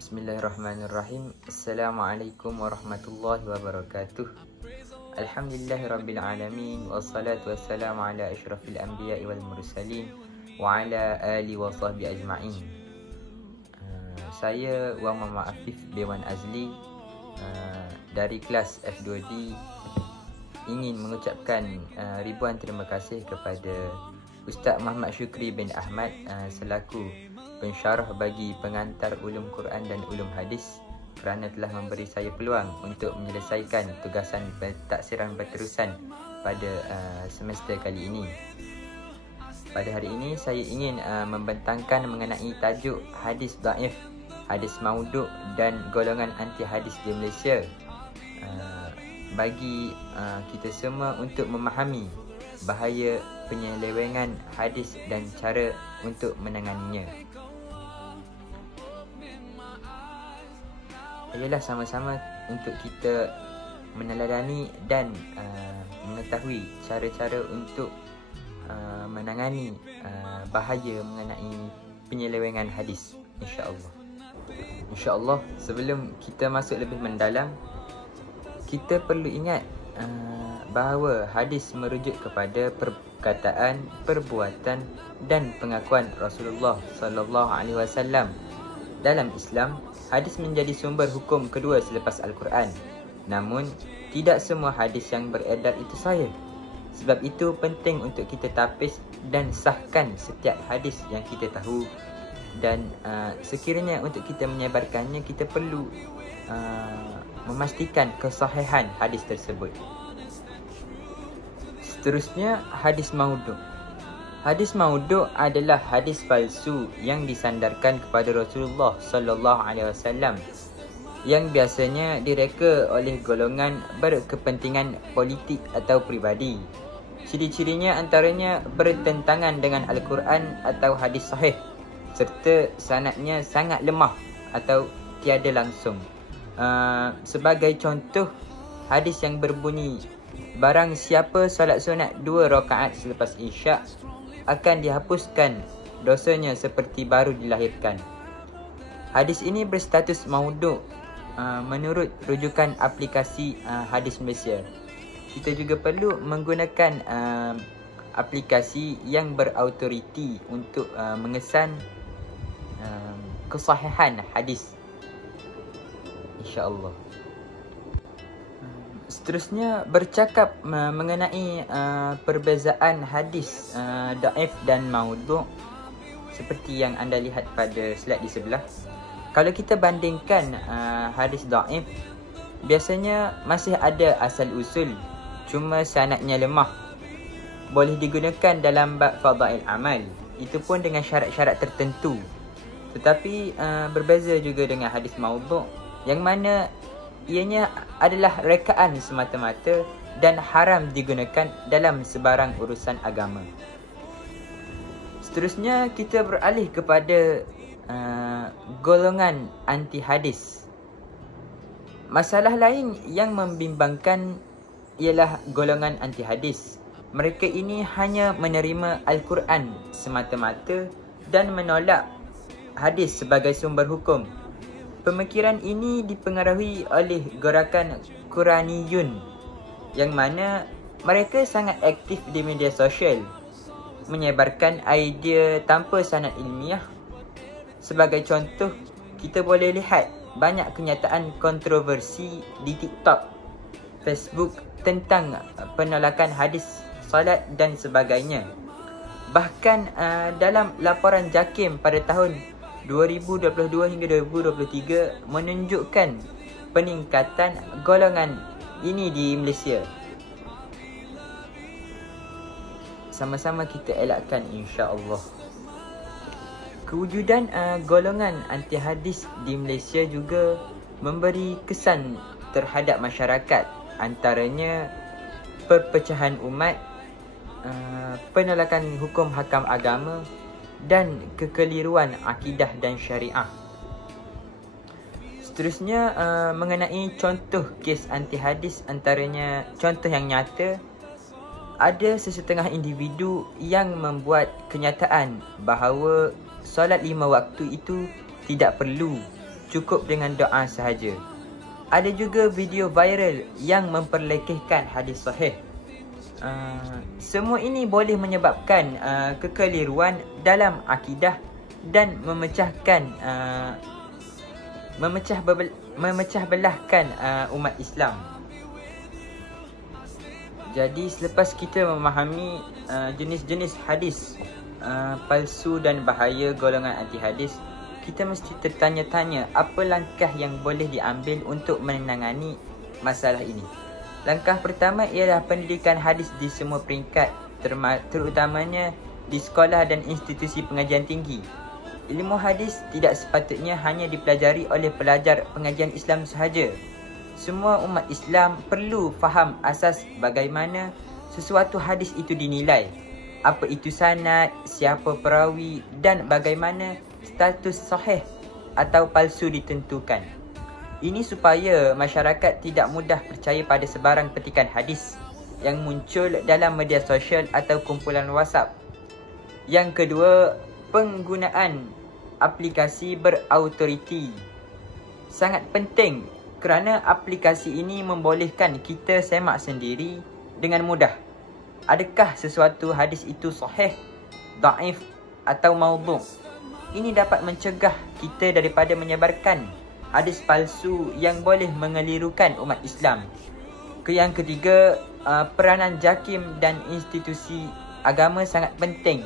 Bismillahirrahmanirrahim. Assalamualaikum warahmatullahi wabarakatuh. Alhamdulillahirabbil alamin wassalatu wassalamu ala asyrafil anbiya'i wal mursalin wa ala ali wa sahbi ajma'in. Saya Wan Muhammad Afif Dewan Azli dari kelas F2D ingin mengucapkan ribuan terima kasih kepada Ustaz Muhammad Syukri bin Ahmad selaku pensyarah bagi pengantar ulum Quran dan ulum hadis kerana telah memberi saya peluang untuk menyelesaikan tugasan taksiran berterusan pada semester kali ini. Pada hari ini saya ingin membentangkan mengenai tajuk hadis dhaif, hadis maudhu' dan golongan anti hadis di Malaysia bagi kita semua untuk memahami bahaya penyelewengan hadis dan cara untuk menanganinya. Ayolah sama-sama untuk kita meneladani dan mengetahui cara-cara untuk menangani bahaya mengenai penyelewengan hadis, insya-Allah. Insya-Allah, sebelum kita masuk lebih mendalam, kita perlu ingat bahawa hadis merujuk kepada perkataan, perbuatan dan pengakuan Rasulullah sallallahu alaihi wasallam. Dalam Islam, hadis menjadi sumber hukum kedua selepas Al-Quran. Namun, tidak semua hadis yang beredar itu sahih. Sebab itu penting untuk kita tapis dan sahkan setiap hadis yang kita tahu. Dan sekiranya untuk kita menyebarkannya, kita perlu memastikan kesahihan hadis tersebut. Seterusnya, hadis maudhu'. Hadis maudhu' adalah hadis palsu yang disandarkan kepada Rasulullah sallallahu alaihi wasallam yang biasanya direka oleh golongan berkepentingan politik atau pribadi. Ciri-cirinya antaranya bertentangan dengan Al-Quran atau hadis sahih serta sanadnya sangat lemah atau tiada langsung. Sebagai contoh, hadis yang berbunyi barang siapa solat sunat 2 rakaat selepas isyak akan dihapuskan dosanya seperti baru dilahirkan. Hadis ini berstatus maudhu' menurut rujukan aplikasi hadis Malaysia. Kita juga perlu menggunakan aplikasi yang berautoriti untuk mengesan kesahihan hadis, insya-Allah. Seterusnya, bercakap mengenai perbezaan hadis dhaif dan maudhu' seperti yang anda lihat pada slide di sebelah. Kalau kita bandingkan hadis dhaif, biasanya masih ada asal usul, cuma sanadnya lemah. Boleh digunakan dalam bab fadail amal, itu pun dengan syarat-syarat tertentu. Tetapi berbeza juga dengan hadis maudhu' yang mana ianya adalah rekaan semata-mata dan haram digunakan dalam sebarang urusan agama. Seterusnya, kita beralih kepada golongan anti hadis. Masalah lain yang membimbangkan ialah golongan anti hadis. Mereka ini hanya menerima Al-Quran semata-mata dan menolak hadis sebagai sumber hukum. Pemikiran ini dipengaruhi oleh gerakan Quraniyun yang mana mereka sangat aktif di media sosial, menyebarkan idea tanpa sanad ilmiah. Sebagai contoh, kita boleh lihat banyak kenyataan kontroversi di TikTok, Facebook tentang penolakan hadis salat dan sebagainya. Bahkan dalam laporan JAKIM pada tahun 2022 hingga 2023 menunjukkan peningkatan golongan ini di Malaysia. Sama-sama kita elakkan, insya-Allah. Kewujudan golongan anti hadis di Malaysia juga memberi kesan terhadap masyarakat, antaranya perpecahan umat, penolakan hukum hakam agama dan kekeliruan akidah dan syariah. Seterusnya, mengenai contoh kes anti hadis, antaranya contoh yang nyata, ada sesetengah individu yang membuat kenyataan bahawa solat 5 waktu itu tidak perlu cukup dengan doa sahaja. Ada juga video viral yang memperlekehkan hadis sahih. Semua ini boleh menyebabkan kekeliruan dalam akidah dan memecah belahkan umat Islam. Jadi selepas kita memahami jenis-jenis hadis palsu dan bahaya golongan anti hadis, kita mesti tertanya-tanya apa langkah yang boleh diambil untuk menangani masalah ini. Langkah pertama ialah pendidikan hadis di semua peringkat, terutamanya di sekolah dan institusi pengajian tinggi. Ilmu hadis tidak sepatutnya hanya dipelajari oleh pelajar pengajian Islam sahaja. Semua umat Islam perlu faham asas bagaimana sesuatu hadis itu dinilai, apa itu sanad, siapa perawi dan bagaimana status sahih atau palsu ditentukan. Ini supaya masyarakat tidak mudah percaya pada sebarang petikan hadis yang muncul dalam media sosial atau kumpulan WhatsApp. Yang kedua, penggunaan aplikasi berautoriti sangat penting kerana aplikasi ini membolehkan kita semak sendiri dengan mudah. Adakah sesuatu hadis itu sahih, dhaif atau maudhu'? Ini dapat mencegah kita daripada menyebarkan hadis palsu yang boleh mengelirukan umat Islam. Yang ketiga, peranan JAKIM dan institusi agama sangat penting.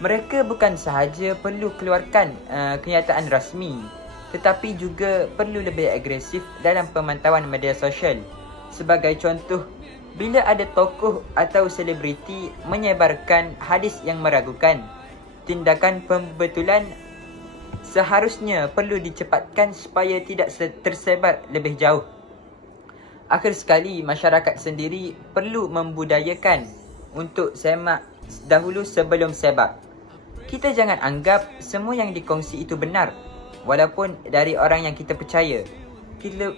Mereka bukan sahaja perlu keluarkan kenyataan rasmi, tetapi juga perlu lebih agresif dalam pemantauan media sosial. Sebagai contoh, bila ada tokoh atau selebriti menyebarkan hadis yang meragukan, tindakan pembetulan seharusnya perlu dicepatkan supaya tidak tersebar lebih jauh. Akhir sekali, masyarakat sendiri perlu membudayakan untuk semak dahulu sebelum sebar. Kita jangan anggap semua yang dikongsi itu benar, walaupun dari orang yang kita percaya.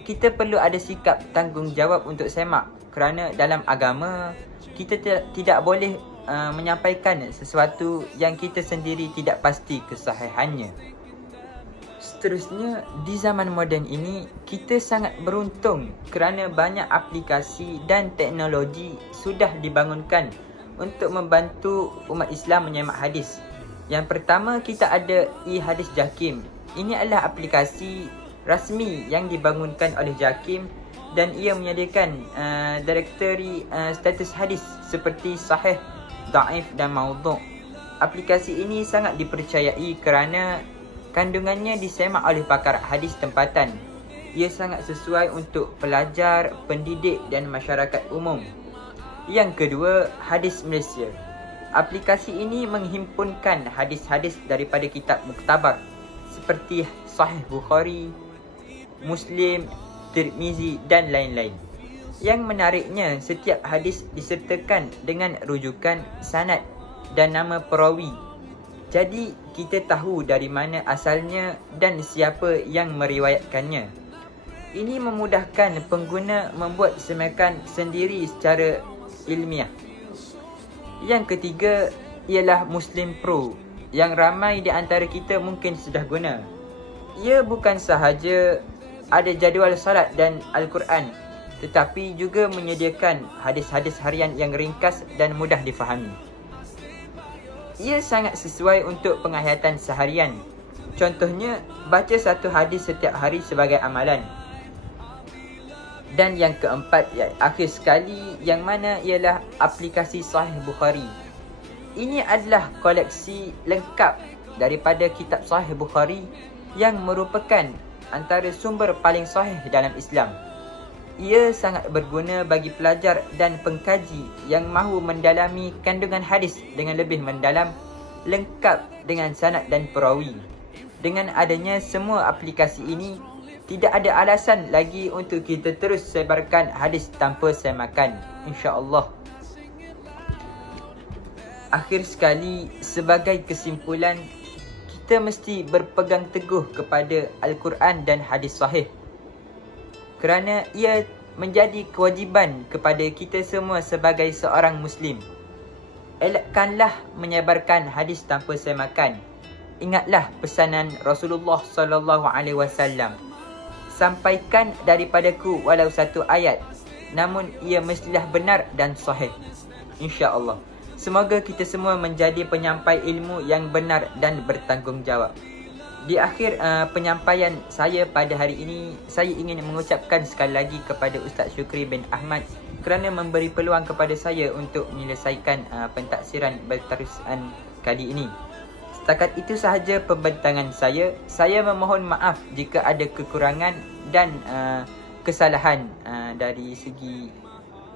Kita perlu ada sikap tanggungjawab untuk semak, kerana dalam agama kita tidak boleh menyampaikan sesuatu yang kita sendiri tidak pasti kesahihannya. Seterusnya, di zaman moden ini kita sangat beruntung kerana banyak aplikasi dan teknologi sudah dibangunkan untuk membantu umat Islam menyemak hadis. Yang pertama, kita ada e-hadis JAKIM. Ini adalah aplikasi rasmi yang dibangunkan oleh JAKIM dan ia menyediakan directory status hadis seperti sahih, dhaif dan maudhu'. Aplikasi ini sangat dipercayai kerana kandungannya disemak oleh pakar hadis tempatan. Ia sangat sesuai untuk pelajar, pendidik dan masyarakat umum. Yang kedua, Hadis Malaysia. Aplikasi ini menghimpunkan hadis-hadis daripada kitab muktabar seperti Sahih Bukhari, Muslim, Tirmizi dan lain-lain. Yang menariknya, setiap hadis disertakan dengan rujukan sanad dan nama perawi. Jadi, kita tahu dari mana asalnya dan siapa yang meriwayatkannya. Ini memudahkan pengguna membuat semakan sendiri secara ilmiah. Yang ketiga ialah Muslim Pro, yang ramai di antara kita mungkin sudah guna. Ia bukan sahaja ada jadual salat dan Al-Quran, tetapi juga menyediakan hadis-hadis harian yang ringkas dan mudah difahami. Ia sangat sesuai untuk penghayatan seharian. Contohnya, baca satu hadis setiap hari sebagai amalan. Dan yang keempat, akhir sekali, yang mana ialah aplikasi Sahih Bukhari. Ini adalah koleksi lengkap daripada kitab Sahih Bukhari yang merupakan antara sumber paling sahih dalam Islam. Ia sangat berguna bagi pelajar dan pengkaji yang mahu mendalami kandungan hadis dengan lebih mendalam, lengkap dengan sanad dan perawi. Dengan adanya semua aplikasi ini, tidak ada alasan lagi untuk kita terus sebarkan hadis tanpa semakan, insya-Allah. Akhir sekali, sebagai kesimpulan, kita mesti berpegang teguh kepada Al-Quran dan hadis sahih, kerana ia menjadi kewajiban kepada kita semua sebagai seorang Muslim. Elakkanlah menyebarkan hadis tanpa semakan. ingatlah pesanan Rasulullah sallallahu alaihi wasallam. Sampaikan daripadaku walau satu ayat, namun ia mestilah benar dan sahih. InsyaAllah. Semoga kita semua menjadi penyampai ilmu yang benar dan bertanggungjawab. Di akhir penyampaian saya pada hari ini, saya ingin mengucapkan sekali lagi kepada Ustaz Syukri bin Ahmad kerana memberi peluang kepada saya untuk menyelesaikan pentaksiran berterusan kali ini. Setakat itu sahaja pembentangan saya. Saya memohon maaf jika ada kekurangan dan kesalahan dari segi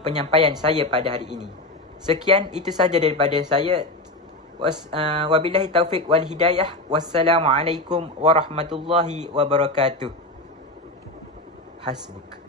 penyampaian saya pada hari ini. Sekian, itu sahaja daripada saya. Wabillahi taufiq wal hidayah. Wassalamualaikum warahmatullahi wabarakatuh. Hasbuk.